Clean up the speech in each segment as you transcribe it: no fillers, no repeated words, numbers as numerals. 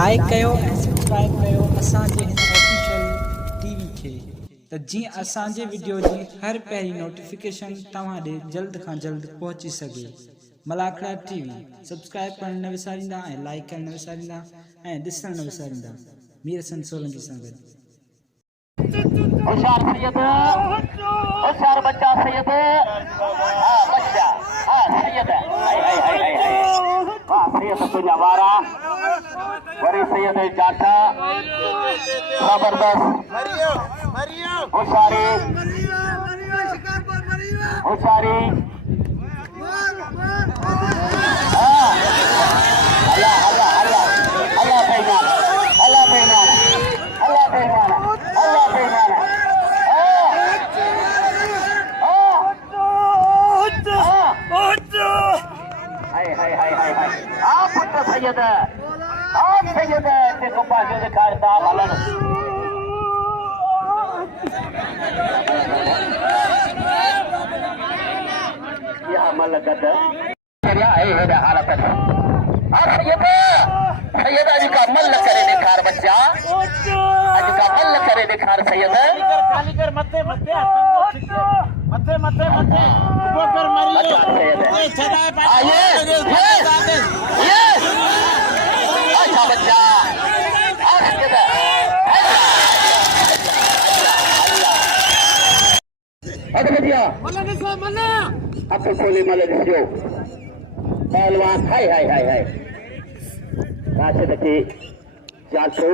Like कयो ऐं subscribe कयो असांजे हिन ऑफिशियल टीवी खे त जीअं असांजे वीडियो जी हर पहिरीं नोटिफिकेशन तव्हां ॾे जल्द खां जल्द पहुची सघे। मलाखड़ा टीवी सब्सक्राइब करण न विसारींदा ऐं लाइक करण न विसारींदा ऐं ॾिसण न विसारींदा। मीर हसन सोलंकी सां गॾु। होशियार सैयद, होशियार बच्चा सैयद, बच्चा सैयद, सैयद तुझा वारा वरी सैयद जाटा जबरदस्त होशियारी होशियारी अल्लाह बेईमान अल्लाह बेईमान अल्लाह बेईमान अल्लाह बेईमान पुत्र सैयद सैयद देखो पाजो दिखाता मलन यह मलकत क्या है हालत सैयद सैयद अज का मल करे दिखार बच्चा अज का मल करे दिखार सैयद खाली कर मथे मथे मथे मथे मथे उबो कर मरी ए छदाए ये अच्छा बच्चा सैयद अरे बच्चा मल्ला दिसो मल्ला अख खोली मल दिसो पहलवान हाय हाय हाय हाय राशिद के जाटो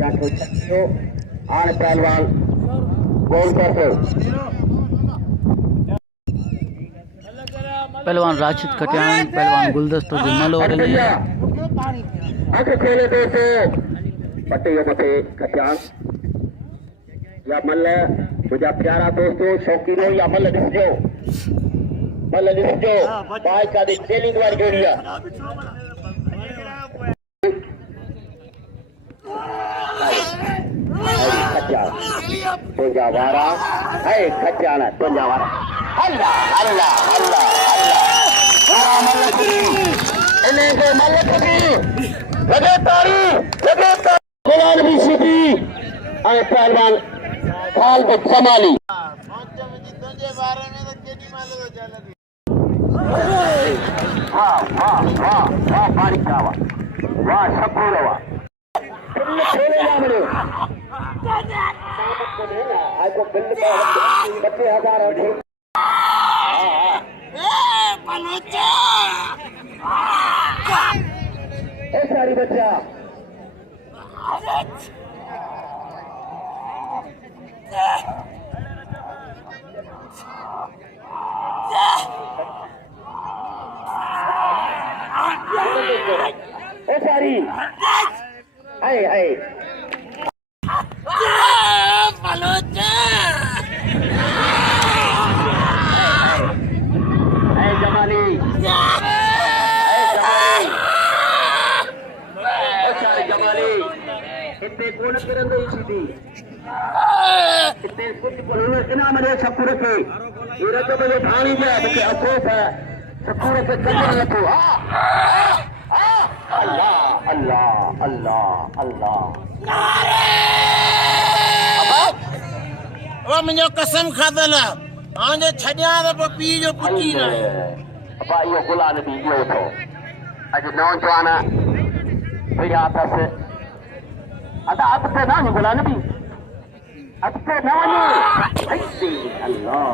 जाटो छो आन पहलवान गोल करते पहलवान राशिद खटियान पहलवान गुलदस्तो जिम्मल हो रही है आंख खोले दोस्तों पट्टे मथे खटियान या मल मुझा प्यारा दोस्तों शौकीनो या मल ॾिसजो भाई का दी ट्रेनिंग वाली जोड़ी है तुझा वारा है खचाना तुझा वारा अल्लाह अल्लाह अल्लाह अल्लाह मलकरी इन्हें को मलकरी लगे तारी कुरान भी सीधी अरे पहलवान खाल को संभाली तुझे बारे में तो केनी मालूम हो जाला वाह वाह वाह वाह बारिक वाह वाह शकूर वाह बिल्ल खेले ना मिले आज बिल्ल का 25,000 उठे ए पलोचा ए सारी बच्चा ए सारी हाय हाय पलोचा ए जमाली जमाली इतने कौन करंदो सीधी इतने कुछ बोलने इनाम दे शकूर के ये तो मुझे भाणी है मुझे अफसोस है शकूर के कंजर लखो अल्लाह अल्लाह अल्लाह अल्लाह अब मुझे कसम खादला आंजे छड्या तो पी जो पुटी ना अबा यो गुलान भी यो तो अज नौजवान भैया तस अदा अब ते ना गुलान भी अब ते ना अल्लाह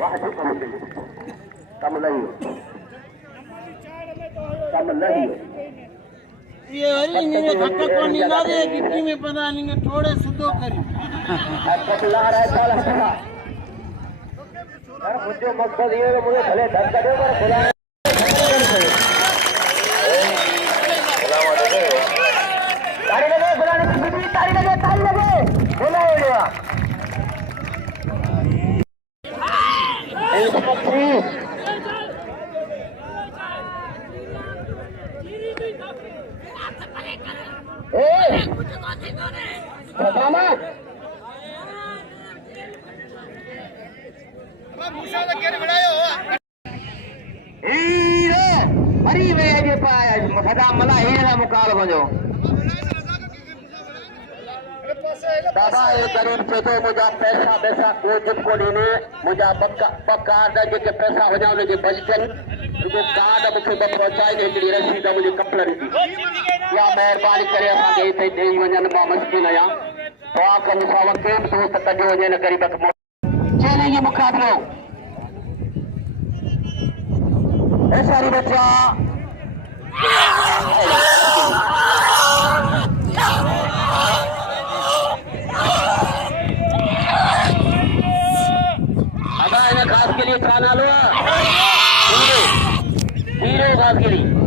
वाह कम नहीं ये हरी ने धक्का को नीला रे गिट्टी में पता नहीं थोड़े सुधो करी कपला रहा है साला मुझे मकसद ये है मुझे भले धक्का दे पर खुदा तारी लगे बुलाने की बिजली तारी लगे बोला हो गया हरी वे जे पाया सदा मला हीरे मुकाबलो जो दादा ये गरीब से तो मुझा पैसा पैसा कोई जिसको ॾिने मुझा कार्ड जेके पैसा हुजा उनके बचजन रुगो कार्ड मूंखे ॿ पहुचाए हिकिड़ी रसीद मुंहिंजे कपड़नि जी या महिरबानी करे असांखे हिते ॾेई वञनि मां मस्किन आहियां दुआ कनि सां वकील दोस्त कढियो वञे न ग़रीब खे चैलेंज मुक़ाबिलो ऐ सारी बच्चा घास के लिए क्या नालो हीरो घास के लिए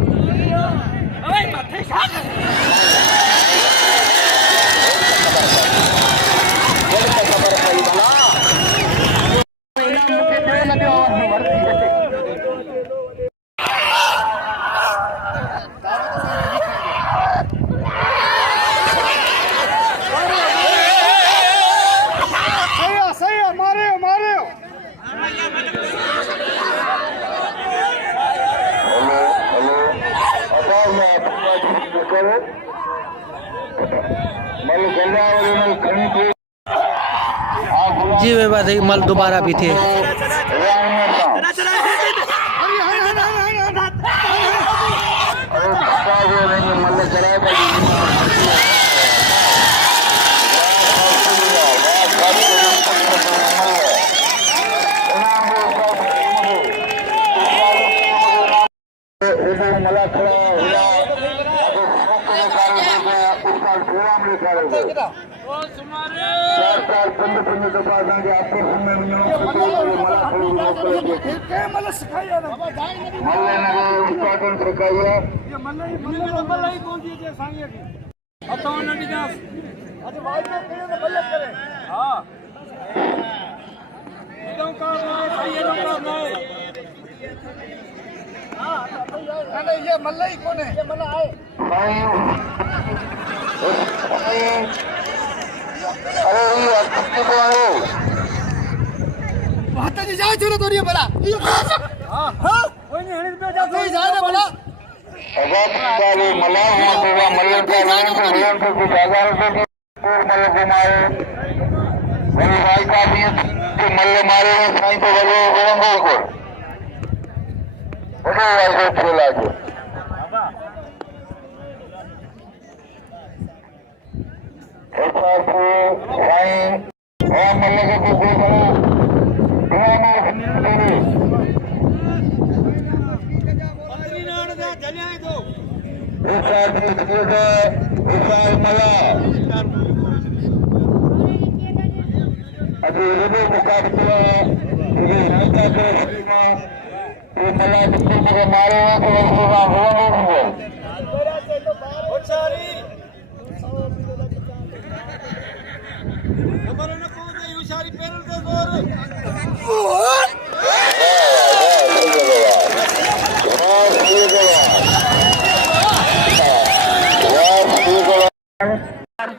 जी वे बात है मल दोबारा भी थे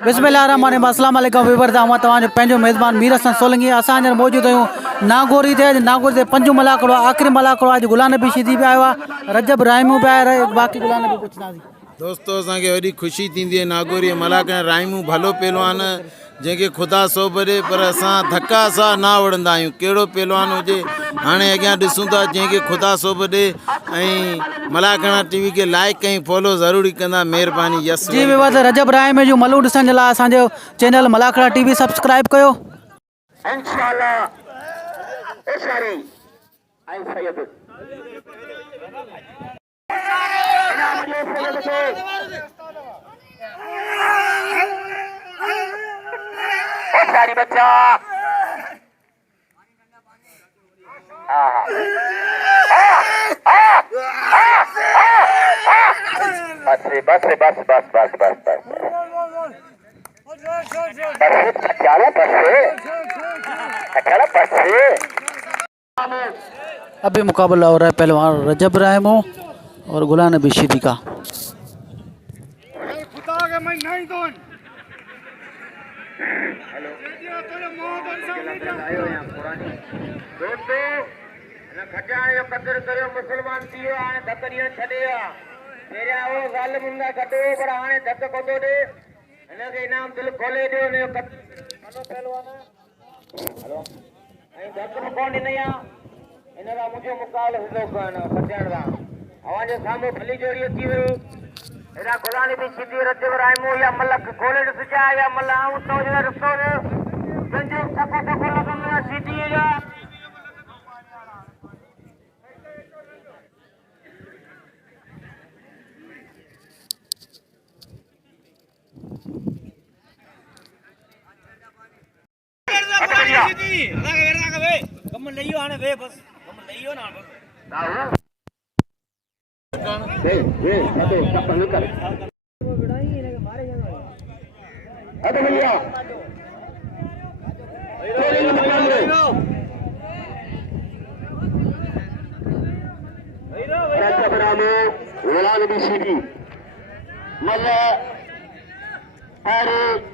बिस्मिल्लाहिर्रहमानिर्रहीम अस्सलाम वालेकुम वीवर आऊं तव्हांजो पंहिंजो मेज़बान मीर हसन सोलंकी असां हींअर मौजूदु आहियूं नागौरी ते नागौरी ते पंजो मलाकड़ो आख़िरी मलाकड़ो अॼु गुलाम नबी शिदी बि आयो आहे रजब राइमू बि आया बाक़ी गुलाम नबी पुछंदासीं दोस्तों असांखे वॾी ख़ुशी थींदी आहे नागौरी मलाकड़ राइमू भलो पहलवान जंहिंखे ख़ुदा सोभ ॾे पर असां धक्का सां न वणंदा आहियूं कहिड़ो पहलवान हुजे हाणे अॻियां ॾिसूं था जंहिंखे ख़ुदा सोभ ॾे ऐं मलाकड़ टीवी खे लाइक ऐं फॉलो ज़रूरी कंदा महिरबानी यस जी विवाद रजब राय में जो मलू ॾिसण जे लाइ असांजो चैनल मलाकड़ टीवी सब्सक्राइब कयो इंशाअल्लाह ए सारी आई सैयद सारी बच्चा बस बस बस बस बस बस बस अभी मुकाबला हो रहा है पहलवान रजब रायमो और गुलाम नबी शिदी का मुसलमान थी वियो हाणे धकड़ियां छॾे तेरे वो गल मुंडा कटो पर आने धक्का को दो दे इनके इनाम दिल खोले दे ने मनो पहलवाना हेलो आई धक्का कौन नहीं आ इनका मुझे मुकाबला हिलो कन बचण दा आवाज सामने भली जोड़ी थी वे एरा गुलानी भी सीधी रद्द रायमो या मलक खोले सचा या मल्ला आऊं तो जो रस्तो गंजो सको सको लगना सीधी या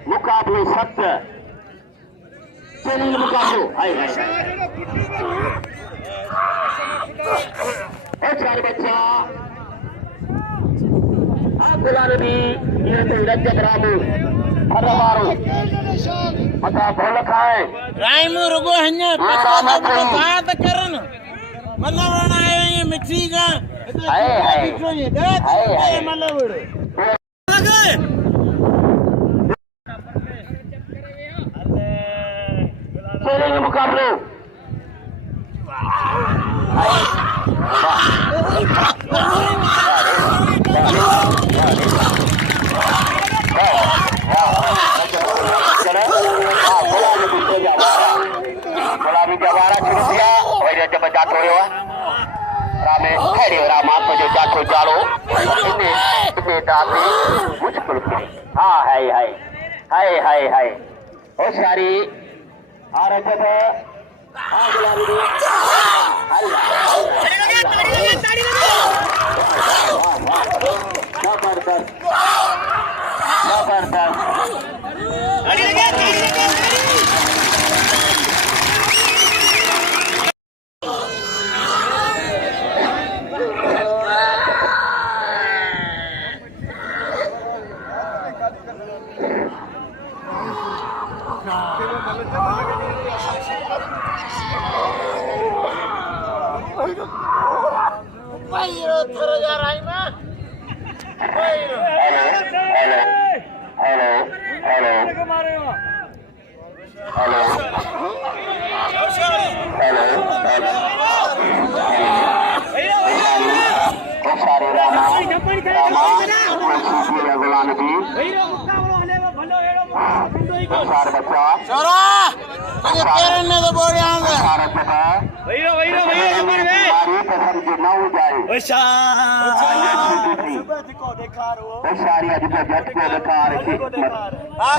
मुकाबलो सख्त चैलेंज मुकाबलो हाय हाय चार बच्चा गुलाबी ये तो रजब रामू हर मारो पता भूल खाए रायमू रुगो हन्ने पता बात करन मल्लवण आयो ये मिठी का हाय हाय हाय हाय मल्लवण चैलेंज मुकाबलो गुलाबी जवारा शुरू किया और जब जातो हुआ रामे खड़े राम आप जो जातो जालो इन्हें दाते मुश्किल हाँ हाय हाय हाय हाय हाय ओ सारी आ रजब आ गुलाबी अल्लाह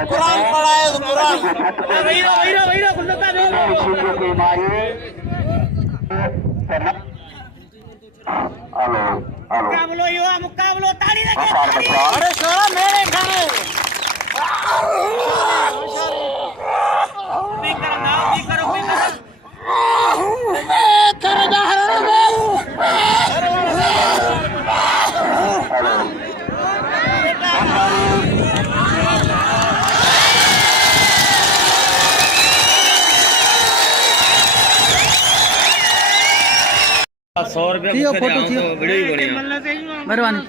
कुरान पढ़ाए तो कुरान हेलो हेलो मुकाबलो ताड़ी लगे अरे छोरा मेरे घरे थियो फोटो थियो मेहरबानी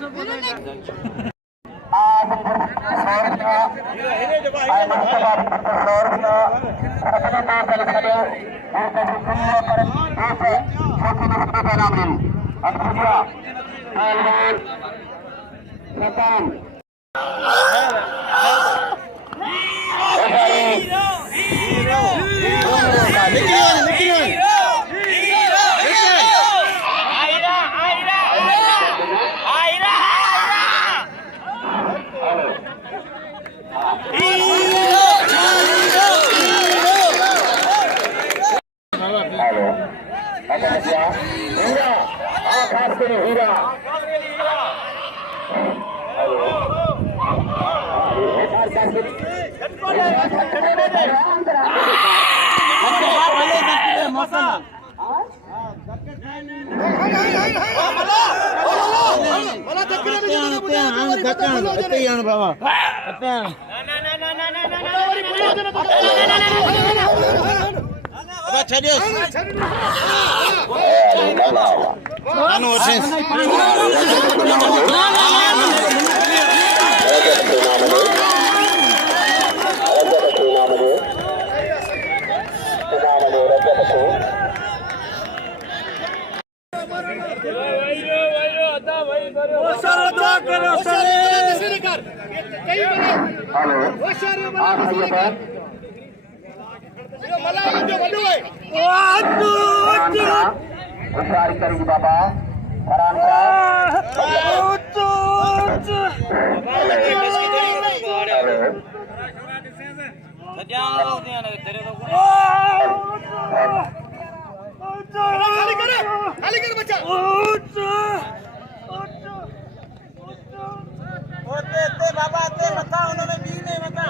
हिते आण धक्का हिते ही आण बाबा हिते आण बाबा छॾियो कानू होशियारी करेगी बाबा फरहान बाबा मथा उन्होंने बी ने मथा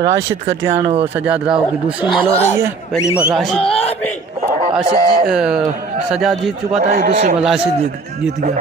राशिद खटियान और सजाद राव की दूसरी मल हो रही है। पहली मल राशिद सजाद जीत चुका था, ये दूसरी मल राशिद जीत गया।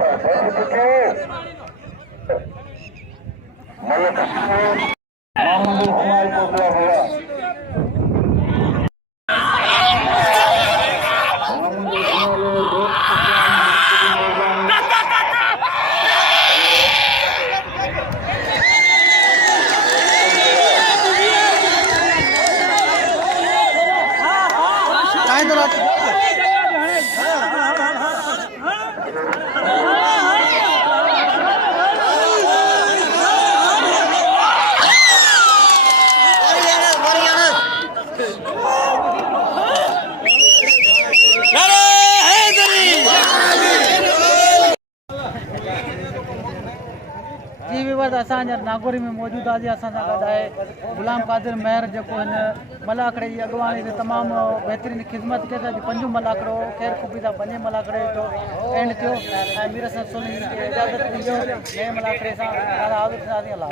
जी विवाद असांजा नागौरी में मौजूद आहे। असां सां गॾु आहे गुलाम कादिर महर जेको हिन मलाकड़े जी अॻुवाणी ते तमामु बहितरीनु ख़िदमत कई अथई। पंजो मलाकड़ो ख़ैर ख़ूबी सां पंजे मलाकड़े जो एंड थियो ऐं मीर हसन सोलंकी खे इजाज़त ॾिजो। नए मलाकड़े सां हाज़िर थियासीं। अलाह।